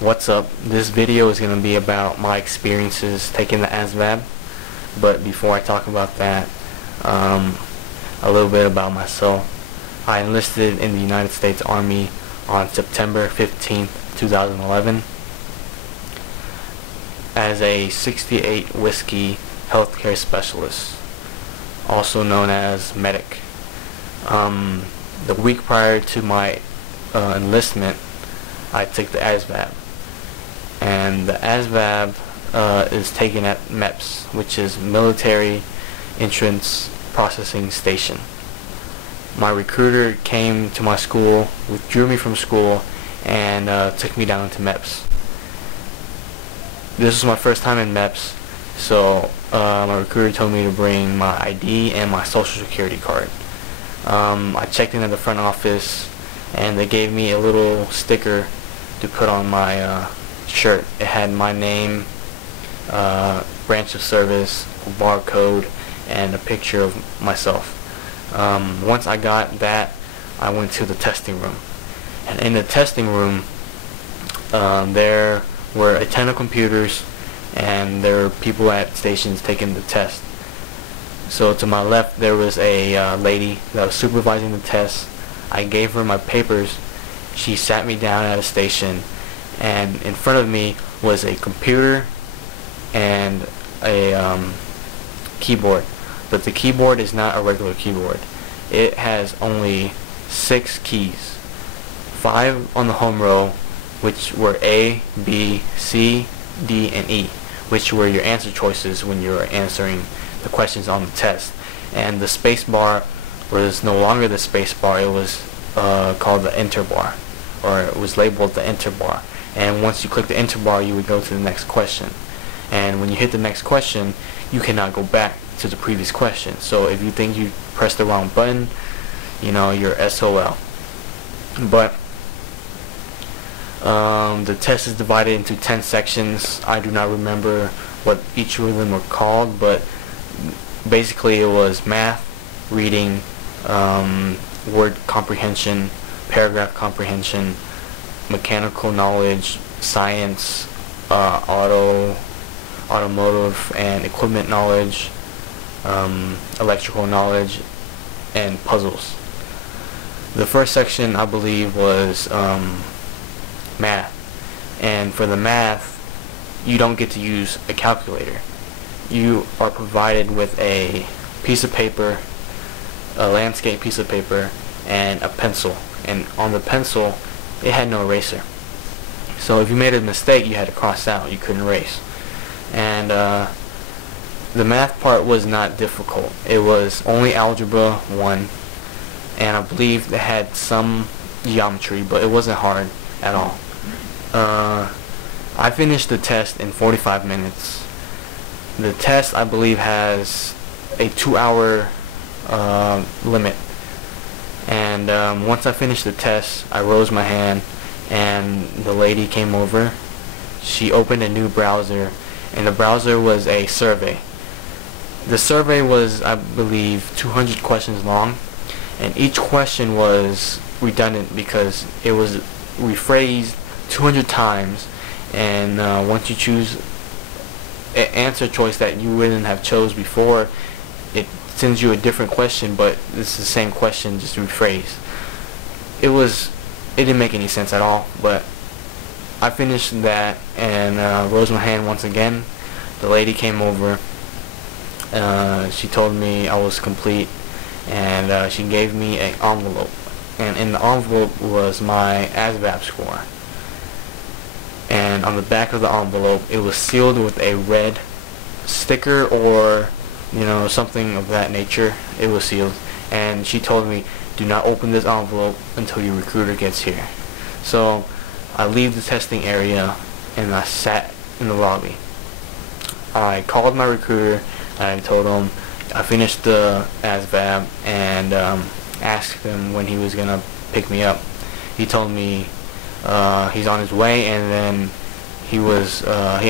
What's up? This video is going to be about my experiences taking the ASVAB, but before I talk about that, a little bit about myself. I enlisted in the United States Army on September 15th, 2011 as a 68 Whiskey healthcare specialist, also known as medic. The week prior to my enlistment, I took the ASVAB, and the ASVAB is taken at MEPS, which is Military Entrance Processing Station. My recruiter came to my school, withdrew me from school, and took me down to MEPS. This was my first time in MEPS, so my recruiter told me to bring my ID and my social security card. I checked in at the front office, and they gave me a little sticker to put on my shirt. It had my name, branch of service, a barcode, and a picture of myself. Once I got that, I went to the testing room. And in the testing room, there were a ton of computers, and there were people at stations taking the test. So to my left, there was a lady that was supervising the test. I gave her my papers. She sat me down at a station, and in front of me was a computer and a keyboard. But the keyboard is not a regular keyboard. It has only 6 keys. 5 on the home row, which were A, B, C, D, and E, which were your answer choices when you were answering the questions on the test. And the space bar was no longer the space bar. It was called the enter bar, or it was labeled the enter bar. And once you click the enter bar, you would go to the next question. And when you hit the next question, you cannot go back to the previous question. So if you think you pressed the wrong button, you're SOL. But the test is divided into 10 sections. I do not remember what each of them were called, but basically it was math, reading, word comprehension, paragraph comprehension, mechanical knowledge, science, automotive and equipment knowledge, electrical knowledge, and puzzles. The first section, I believe, was math. And for the math, you don't get to use a calculator. You are provided with a piece of paper, a landscape piece of paper, and a pencil. And on the pencil, it had no eraser. So if you made a mistake, you had to cross out. You couldn't erase. And the math part was not difficult. It was only Algebra 1, and I believe it had some geometry, but it wasn't hard at all. I finished the test in 45 minutes. The test, I believe, has a 2-hour limit. And once I finished the test, I rose my hand, and the lady came over. She opened a new browser, and the browser was a survey. The survey was, I believe, 200 questions long, and each question was redundant because it was rephrased 200 times, and once you choose an answer choice that you wouldn't have chose before, it sends you a different question, but it's the same question, just rephrased. It didn't make any sense at all, but I finished that and rose my hand once again. The lady came over. She told me I was complete, and she gave me an envelope, and in the envelope was my ASVAB score. And on the back of the envelope, it was sealed with a red sticker, or something of that nature. It was sealed, and she told me, do not open this envelope until your recruiter gets here. So I leave the testing area, and I sat in the lobby. I called my recruiter, and I told him I finished the ASVAB, and asked him when he was gonna pick me up. He told me he's on his way, and then he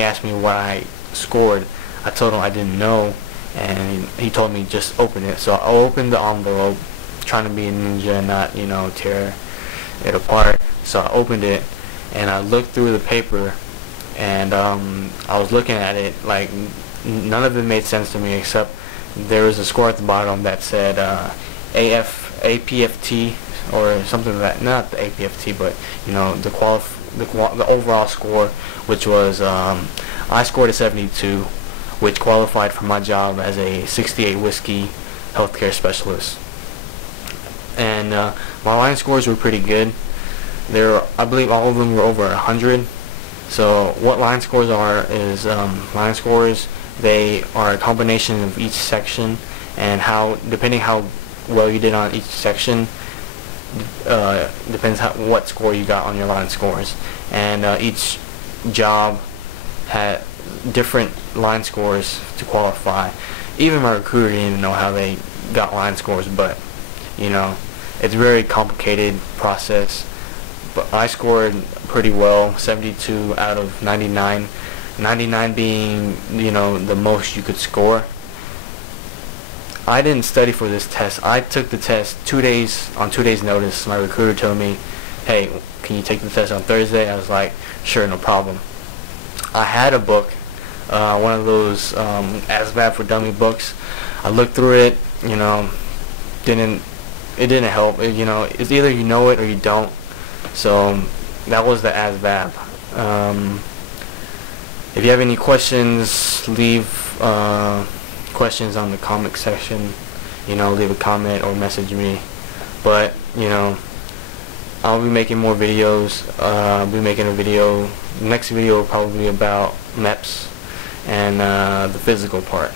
asked me what I scored. I told him I didn't know, and he told me just open it. So I opened the envelope, trying to be a ninja and not tear it apart. So I opened it, and I looked through the paper, and I was looking at it like none of it made sense to me, except there was a score at the bottom that said APFT or something like that. Not the APFT, but you know, the overall score, which was I scored a 72, which qualified for my job as a 68 whiskey healthcare specialist. And my line scores were pretty good. I believe all of them were over 100. So what line scores are is line scores. They are a combination of each section, and depending how well you did on each section, depends what score you got on your line scores. And each job had different line scores to qualify. Even my recruiter didn't even know how they got line scores, but you know, it's a very complicated process. But I scored pretty well, 72 out of 99. 99 being, you know, the most you could score. I didn't study for this test. I took the test on 2 days notice. My recruiter told me, hey, can you take the test on Thursday? I was like, sure, no problem. I had a book, one of those ASVAB for Dummy books. I looked through it, you know, it didn't help. You know, it's either you know it or you don't. So that was the ASVAB. If you have any questions, leave questions on the comment section. You know, leave a comment or message me. But you know, I'll be making more videos. I'll be making a video. The next video will probably be about MEPS and the physical part.